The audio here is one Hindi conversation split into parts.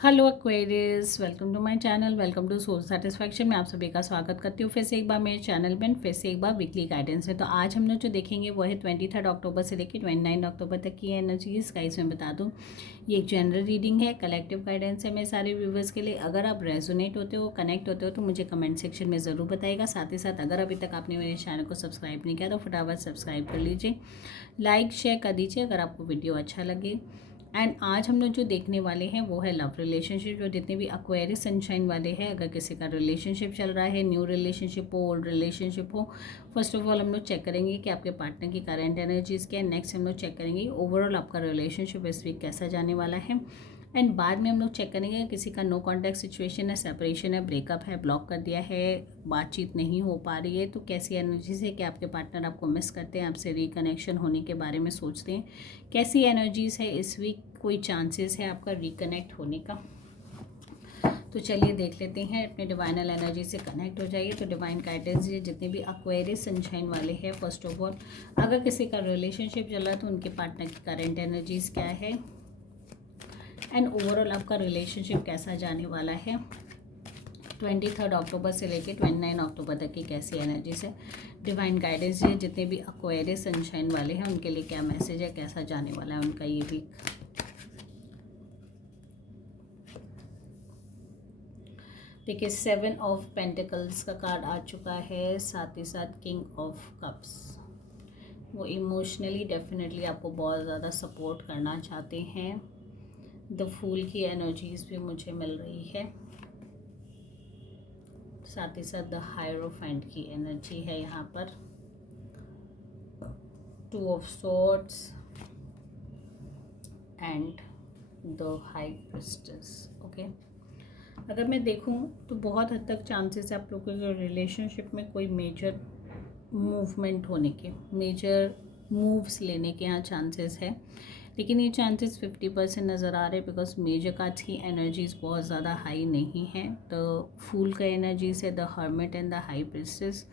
Hello Aquarius, welcome to my channel, welcome to soul satisfaction. मैं आप सभी का स्वागत करती हूँ फिर से एक बार मेरे चैनल में, फिर से एक बार वीकली गाइडेंस है। तो आज हम लोग जो देखेंगे वो है 23 अक्टूबर से लेकर 29 अक्टूबर तक की एनर्जीज का। इसमें बता दूँ ये एक जनरल रीडिंग है, कलेक्टिव गाइडेंस है मेरे सारे व्यूवर्स के लिए। अगर आप रेजोनेट होते हो, कनेक्ट होते हो तो मुझे कमेंट सेक्शन में ज़रूर बताइएगा। साथ ही साथ अगर अभी तक आपने मेरे चैनल को सब्सक्राइब नहीं किया तो फटाफट सब्सक्राइब कर लीजिए, लाइक शेयर कर दीजिए अगर आपको वीडियो अच्छा लगे। एंड आज हम लोग जो देखने वाले हैं वो है लव रिलेशनशिप। जो जितने भी एक्वेरियस सनशाइन वाले हैं, अगर किसी का रिलेशनशिप चल रहा है, न्यू रिलेशनशिप हो, ओल्ड रिलेशनशिप हो, फर्स्ट ऑफ ऑल हम लोग चेक करेंगे कि आपके पार्टनर की करंट एनर्जीज क्या है। नेक्स्ट हम लोग चेक करेंगे ओवरऑल आपका रिलेशनशिप इस वीक कैसा जाने वाला है। एंड बाद में हम लोग चेक करेंगे किसी का नो कॉन्टैक्ट सिचुएशन है, सेपरेशन है, ब्रेकअप है, ब्लॉक कर दिया है, बातचीत नहीं हो पा रही है, तो कैसी एनर्जीज है कि आपके पार्टनर आपको मिस करते हैं, आपसे रिकनेक्शन होने के बारे में सोचते हैं, कैसी एनर्जीज है इस वीक, कोई चांसेस है आपका रिकनेक्ट होने का। तो चलिए देख लेते हैं, अपने डिवाइनल एनर्जी से कनेक्ट हो जाइए। तो डिवाइन गाइडेंस जितने भी एक्वेरियस सनशाइन वाले हैं, फर्स्ट ऑफ ऑल अगर किसी का रिलेशनशिप चल रहा है तो उनके पार्टनर की करंट एनर्जीज क्या है एंड ओवरऑल आपका रिलेशनशिप कैसा जाने वाला है। 23 अक्टूबर से लेके 29 अक्टूबर तक की कैसी एनर्जी से डिवाइन गाइडेंस है। जितने भी एक्वेरियस सनशाइन वाले हैं उनके लिए क्या मैसेज है, कैसा जाने वाला है उनका ये वीक। देखिए 7 ऑफ पेंटिकल्स का कार्ड आ चुका है, साथ ही साथ किंग ऑफ कप्स। वो इमोशनली डेफिनेटली आपको बहुत ज़्यादा सपोर्ट करना चाहते हैं। द फूल की एनर्जीज भी मुझे मिल रही है, साथ ही साथ द हायरोफेंट की एनर्जी है यहाँ पर। 2 of swords and the high priestess. Okay, अगर मैं देखूँ तो बहुत हद तक चांसेस है आप लोगों के रिलेशनशिप में कोई मेजर मूवमेंट होने के, मेजर मूव्स लेने के यहाँ चांसेस है। लेकिन ये चांसेस 50% नज़र आ रहे हैं बिकॉज मेजर कार्ड्स की एनर्जीज बहुत ज़्यादा हाई नहीं है। द फूल का एनर्जीज है, the hermit and the high priestess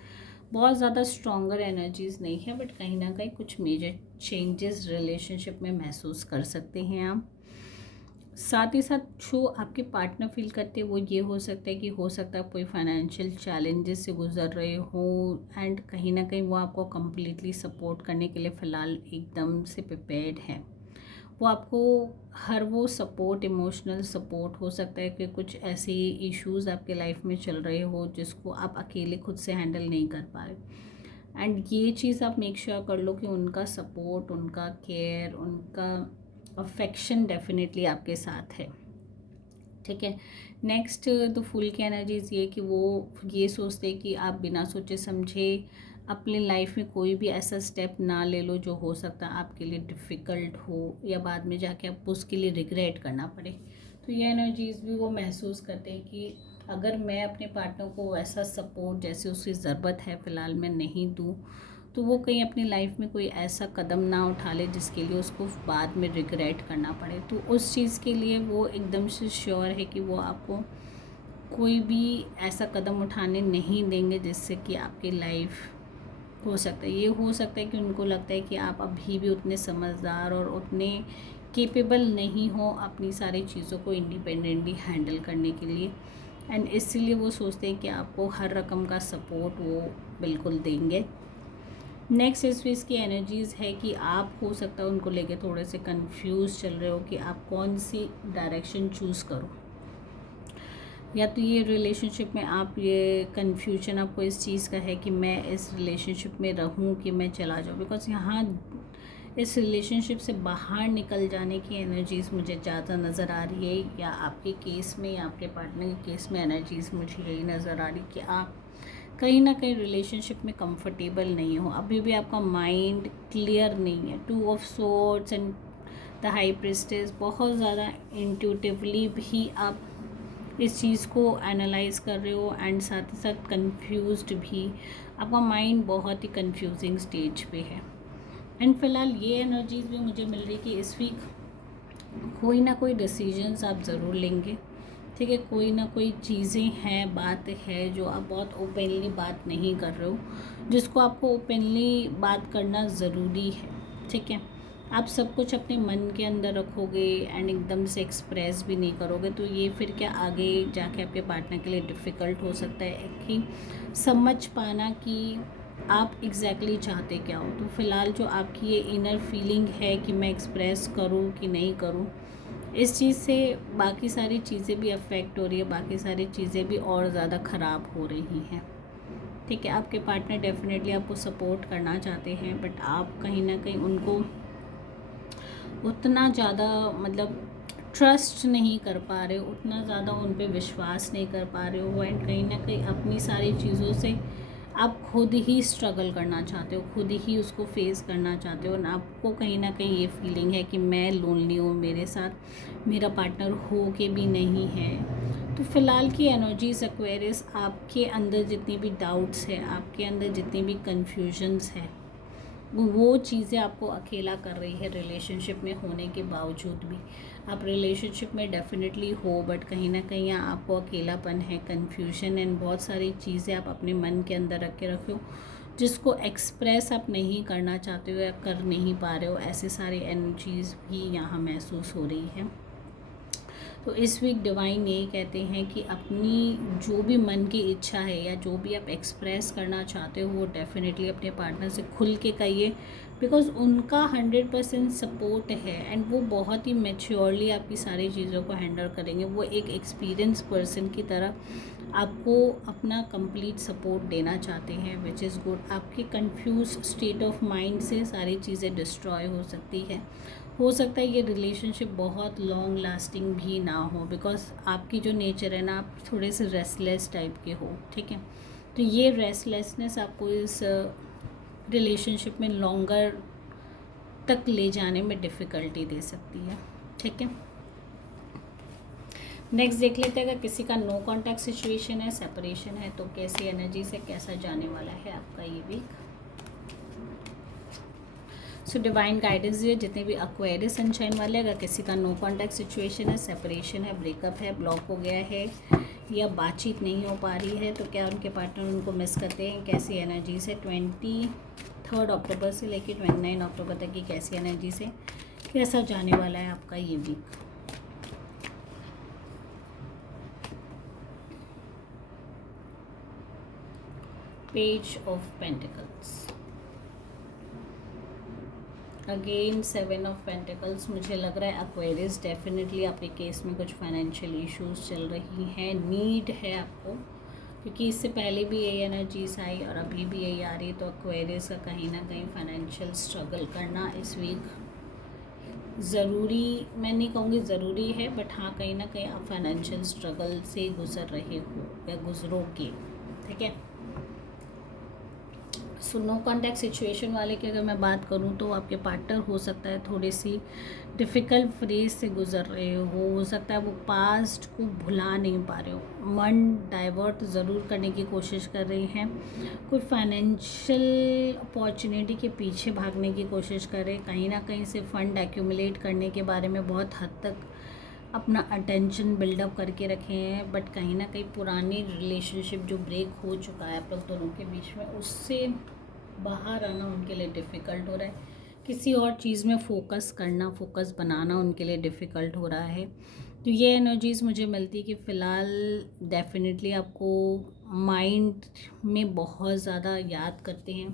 बहुत ज़्यादा स्ट्रॉन्गर एनर्जीज नहीं है, बट कहीं ना कहीं कुछ मेजर चेंजेस रिलेशनशिप में महसूस कर सकते हैं आप। साथ ही साथ जो आपके पार्टनर फील करते हैं वो ये हो सकता है कि हो सकता है कोई फाइनेंशियल चैलेंजेस से गुजर रहे हो एंड कहीं ना कहीं वो आपको कम्प्लीटली सपोर्ट करने के लिए फ़िलहाल एकदम से प्रिपेयर्ड है। वो आपको हर वो सपोर्ट, इमोशनल सपोर्ट हो सकता है कि कुछ ऐसे इश्यूज़ आपके लाइफ में चल रहे हो जिसको आप अकेले खुद से हैंडल नहीं कर पा रहे। एंड ये चीज़ आप मेक श्योर कर लो कि उनका सपोर्ट, उनका केयर, उनका अफेक्शन डेफिनेटली आपके साथ है। ठीक है, नेक्स्ट तो फुल की एनर्जीज ये कि वो ये सोचते हैं कि आप बिना सोचे समझे अपनी लाइफ में कोई भी ऐसा स्टेप ना ले लो जो हो सकता है आपके लिए डिफ़िकल्ट हो या बाद में जाके आपको उसके लिए रिग्रेट करना पड़े। तो ये एनर्जीज भी वो महसूस करते हैं कि अगर मैं अपने पार्टनर को ऐसा सपोर्ट जैसे उसकी ज़रूरत है फ़िलहाल मैं नहीं दूँ तो वो कहीं अपनी लाइफ में कोई ऐसा कदम ना उठा ले जिसके लिए उसको बाद में रिग्रेट करना पड़े। तो उस चीज़ के लिए वो एकदम से श्योर है कि वो आपको कोई भी ऐसा कदम उठाने नहीं देंगे जिससे कि आपकी लाइफ, हो सकता है ये हो सकता है कि उनको लगता है कि आप अभी भी उतने समझदार और उतने केपेबल नहीं हो अपनी सारी चीज़ों को इंडिपेंडेंटली हैंडल करने के लिए। एंड इसीलिए वो सोचते हैं कि आपको हर रकम का सपोर्ट वो बिल्कुल देंगे। नेक्स्ट इस चीज़ की एनर्जीज़ है कि आप हो सकता है उनको लेके थोड़े से कंफ्यूज चल रहे हो कि आप कौन सी डायरेक्शन चूज़ करो, या तो ये रिलेशनशिप में आप ये कन्फ्यूजन आपको इस चीज़ का है कि मैं इस रिलेशनशिप में रहूं कि मैं चला जाऊं। बिकॉज यहाँ इस रिलेशनशिप से बाहर निकल जाने की एनर्जीज़ मुझे ज़्यादा नज़र आ रही है, या आपके केस में या आपके पार्टनर के केस में एनर्जीज़ मुझे यही नज़र आ रही कि आप कहीं ना कहीं रिलेशनशिप में कंफर्टेबल नहीं हो, अभी भी आपका माइंड क्लियर नहीं है। 2 of swords and the high priestess, बहुत ज़्यादा इंट्यूटिवली भी आप इस चीज़ को एनालाइज कर रहे हो एंड साथ ही साथ कंफ्यूज्ड भी, आपका माइंड बहुत ही कंफ्यूजिंग स्टेज पे है। एंड फिलहाल ये एनर्जीज भी मुझे मिल रही कि इस वीक कोई ना कोई डिसीजंस आप ज़रूर लेंगे। ठीक है, कोई ना कोई चीज़ें हैं, बात है जो आप बहुत ओपनली बात नहीं कर रहे हो, जिसको आपको ओपनली बात करना ज़रूरी है। ठीक है, आप सब कुछ अपने मन के अंदर रखोगे एंड एकदम से एक्सप्रेस भी नहीं करोगे, तो ये फिर क्या आगे जाके आपके पार्टनर के लिए डिफ़िकल्ट हो सकता है कि समझ पाना कि आप एग्जैक्टली चाहते क्या हो। तो फ़िलहाल जो आपकी ये इनर फीलिंग है कि मैं एक्सप्रेस करूँ कि नहीं करूँ, इस चीज़ से बाकी सारी चीज़ें भी अफेक्ट हो रही है, बाकी सारी चीज़ें भी और ज़्यादा ख़राब हो रही हैं। ठीक है, आपके पार्टनर डेफिनेटली आपको सपोर्ट करना चाहते हैं, बट आप कहीं ना कहीं उनको उतना ज़्यादा मतलब ट्रस्ट नहीं कर पा रहे हो, उतना ज़्यादा उन पे विश्वास नहीं कर पा रहे हो, एंड कहीं ना कहीं अपनी सारी चीज़ों से आप खुद ही स्ट्रगल करना चाहते हो, खुद ही उसको फेस करना चाहते हो, और आपको कहीं ना कहीं ये फीलिंग है कि मैं लोनली हूँ, मेरे साथ मेरा पार्टनर हो के भी नहीं है। तो फ़िलहाल की एनर्जीज एक्वेरियस, आपके अंदर जितनी भी डाउट्स है, आपके अंदर जितनी भी कन्फ्यूजन्स है, वो चीज़ें आपको अकेला कर रही है रिलेशनशिप में होने के बावजूद भी। आप रिलेशनशिप में डेफिनेटली हो, बट कहीं ना कहीं आपको अकेलापन है, कन्फ्यूजन एंड बहुत सारी चीज़ें आप अपने मन के अंदर रख के रखे हो, जिसको एक्सप्रेस आप नहीं करना चाहते हो या कर नहीं पा रहे हो। ऐसे सारी एनर्जीज भी यहाँ महसूस हो रही है। तो इस वीक डिवाइन यही कहते हैं कि अपनी जो भी मन की इच्छा है या जो भी आप एक्सप्रेस करना चाहते हो, वो डेफिनेटली अपने पार्टनर से खुल के कहिए, बिकॉज़ उनका 100% सपोर्ट है एंड वो बहुत ही मैच्योरली आपकी सारी चीज़ों को हैंडल करेंगे। वो एक एक्सपीरियंस पर्सन की तरह आपको अपना कंप्लीट सपोर्ट देना चाहते हैं, विच इज़ गुड। आपके कंफ्यूज स्टेट ऑफ माइंड से सारी चीज़ें डिस्ट्रॉय हो सकती है। हो सकता है ये रिलेशनशिप बहुत लॉन्ग लास्टिंग भी ना हो, बिकॉज आपकी जो नेचर है ना, आप थोड़े से रेस्टलेस टाइप के हो। ठीक है, तो ये रेस्टलेसनेस आपको इस रिलेशनशिप में लॉन्गर तक ले जाने में डिफ़िकल्टी दे सकती है। ठीक है, नेक्स्ट देख लेते हैं, अगर किसी का नो कॉन्टैक्ट सिचुएशन है, सेपरेशन है, तो कैसी एनर्जी से कैसा जाने वाला है आपका ये वीक। सो डिवाइन गाइडेंस है जितने भी एक्वेरियस सनशाइन वाले, अगर किसी का नो कॉन्टैक्ट सिचुएशन है, सेपरेशन है, ब्रेकअप है, ब्लॉक हो गया है या बातचीत नहीं हो पा रही है, तो क्या उनके पार्टनर उनको मिस करते हैं, कैसी एनर्जी से 23 अक्टूबर से लेकर 29 अक्टूबर तक की कैसी एनर्जी से कैसा जाने वाला है आपका ये week. Page of pentacles, again 7 of pentacles. मुझे लग रहा है एक्वेरियस डेफिनेटली आपके केस में कुछ फाइनेंशियल इश्यूज चल रही हैं, नीड है आपको, क्योंकि इससे पहले भी यही एनर्जीज आई और अभी भी यही आ रही है। तो एक्वेरियस का कहीं ना कहीं फाइनेंशियल स्ट्रगल करना इस वीक ज़रूरी, मैं नहीं कहूँगी ज़रूरी है, बट हाँ कहीं ना कहीं आप फाइनेंशियल स्ट्रगल से गुजर रहे हो या गुजरोगे। ठीक है, सो नो कॉन्टैक्ट सिचुएशन वाले की अगर मैं बात करूं, तो आपके पार्टनर हो सकता है थोड़ी सी डिफ़िकल्ट फेज से गुजर रहे हो सकता है वो पास्ट को भुला नहीं पा रहे हो, मन डाइवर्ट ज़रूर करने की कोशिश कर रहे हैं, कोई फाइनेंशियल अपॉर्चुनिटी के पीछे भागने की कोशिश कर रहे हैं, कहीं ना कहीं से फंड एक्यूमुलेट करने के बारे में बहुत हद तक अपना अटेंशन बिल्डअप करके रखे हैं, बट कहीं ना कहीं पुरानी रिलेशनशिप जो ब्रेक हो चुका है आप लोग दोनों के बीच में, उससे बाहर आना उनके लिए डिफ़िकल्ट हो रहा है, किसी और चीज़ में फोकस करना, फोकस बनाना उनके लिए डिफ़िकल्ट हो रहा है। तो ये एनर्जीज़ मुझे मिलती है कि फ़िलहाल डेफिनेटली आपको माइंड में बहुत ज़्यादा याद करते हैं,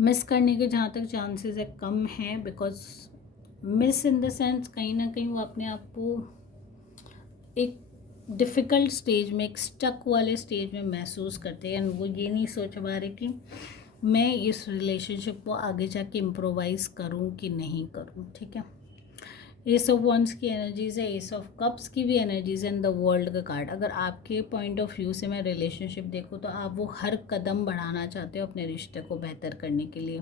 मिस करने के जहाँ तक चांसेस है कम हैं, because miss in the sense कहीं ना कहीं वो अपने आप को एक डिफ़िकल्ट स्टेज में, एक स्टक वाले स्टेज में महसूस करते हैं, वो ये नहीं सोच पा रहे कि मैं इस रिलेशनशिप को आगे जाके इम्प्रोवाइज़ करूं कि नहीं करूं। ठीक है, एस ऑफ वंस की एनर्जीज है, एस ऑफ कप्स की भी एनर्जीज है, द वर्ल्ड का कार्ड। अगर आपके पॉइंट ऑफ व्यू से मैं रिलेशनशिप देखूँ, तो आप वो हर कदम बढ़ाना चाहते हो अपने रिश्ते को बेहतर करने के लिए,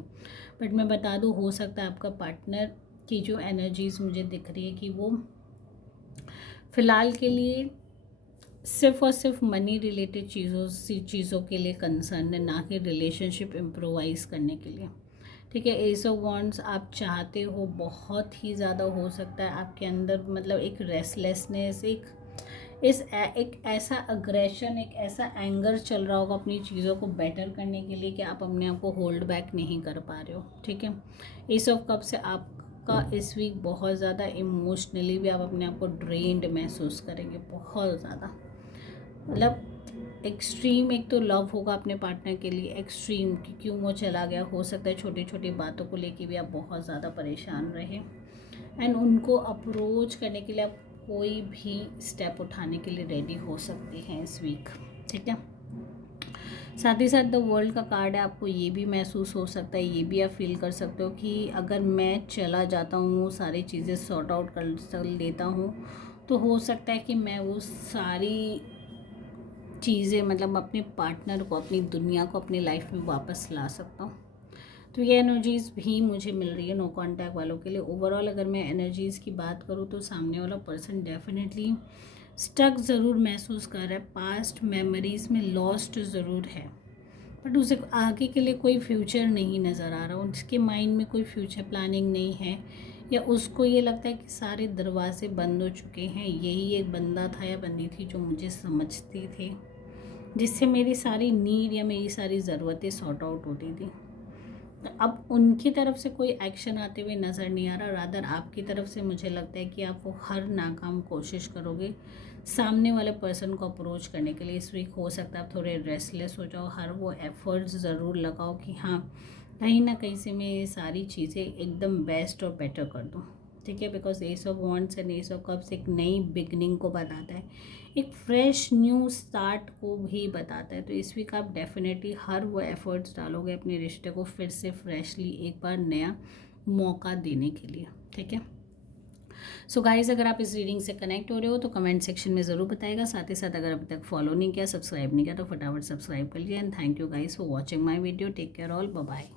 बट मैं बता दूँ हो सकता है आपका पार्टनर की जो एनर्जीज़ मुझे दिख रही है कि वो फ़िलहाल के लिए सिर्फ और सिर्फ मनी रिलेटेड चीज़ों के लिए कंसर्न है, ना कि रिलेशनशिप इम्प्रोवाइज़ करने के लिए। ठीक है, एस ऑफ वॉन्ड्स आप चाहते हो बहुत ही ज़्यादा, हो सकता है आपके अंदर मतलब एक रेस्टलेसनेस, एक एक ऐसा अग्रेशन, एक ऐसा एंगर चल रहा होगा अपनी चीज़ों को बेटर करने के लिए कि आप अपने आप को होल्ड बैक नहीं कर पा रहे हो, ठीक है। एस ऑफ कप से आपका इस वीक बहुत ज़्यादा इमोशनली भी आप अपने आप को ड्रेन्ड महसूस करेंगे, बहुत ज़्यादा, मतलब एक्सट्रीम। एक तो लव होगा अपने पार्टनर के लिए एक्सट्रीम कि क्यों वो चला गया, हो सकता है छोटी छोटी बातों को लेके भी आप बहुत ज़्यादा परेशान रहे, एंड उनको अप्रोच करने के लिए आप कोई भी स्टेप उठाने के लिए रेडी हो सकते हैं इस वीक, ठीक है। साथ ही साथ द वर्ल्ड का कार्ड है, आपको ये भी महसूस हो सकता है, ये भी आप फील कर सकते हो कि अगर मैं चला जाता हूँ, सारी चीज़ें सॉर्ट आउट कर लेता हूँ, तो हो सकता है कि मैं वो सारी चीज़ें, मतलब अपने पार्टनर को, अपनी दुनिया को अपनी लाइफ में वापस ला सकता हूँ। तो ये एनर्जीज़ भी मुझे मिल रही है नो कांटेक्ट वालों के लिए। ओवरऑल अगर मैं एनर्जीज़ की बात करूँ तो सामने वाला पर्सन डेफिनेटली स्टक ज़रूर महसूस कर रहा है, पास्ट मेमोरीज़ में लॉस्ट ज़रूर है, बट उसे आगे के लिए कोई फ्यूचर नहीं नज़र आ रहा, उसके माइंड में कोई फ्यूचर प्लानिंग नहीं है, या उसको ये लगता है कि सारे दरवाजे बंद हो चुके हैं, यही एक बंदा था या बंदी थी जो मुझे समझते थे, जिससे मेरी सारी नीड या मेरी सारी ज़रूरतें सॉर्ट आउट होती थी। अब उनकी तरफ से कोई एक्शन आते हुए नज़र नहीं आ रहा, रादर आपकी तरफ से मुझे लगता है कि आप वो हर नाकाम कोशिश करोगे सामने वाले पर्सन को अप्रोच करने के लिए। इस वीक हो सकता है आप थोड़े रेस्टलेस हो जाओ, हर वो एफर्ट्स ज़रूर लगाओ कि हाँ कहीं ना कहीं से मैं ये सारी चीज़ें एकदम बेस्ट और बेटर कर दूँ, ठीक है। Because S of wands and S of cups एक नई बिगनिंग को बताता है, एक फ्रेश न्यू स्टार्ट को भी बताता है। तो इस वीक आप डेफिनेटली हर वो एफर्ट्स डालोगे अपने रिश्ते को फिर से फ्रेशली एक बार नया मौका देने के लिए, ठीक है। सो गाइज, अगर आप इस रीडिंग से कनेक्ट हो रहे हो तो कमेंट सेक्शन में ज़रूर बताएगा। साथ ही साथ अगर अभी तक फॉलो नहीं किया, सब्सक्राइब नहीं किया तो फटाफट सब्सक्राइब कर लिया। And thank you guys for watching my video. Take care all, bye bye.